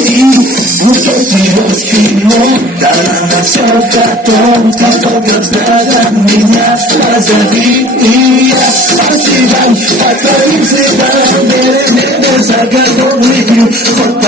Porque ti respiro, dalla sopra tonta, pogrzebna minha, razavia, pasivan, a carinha, zagadão, with you.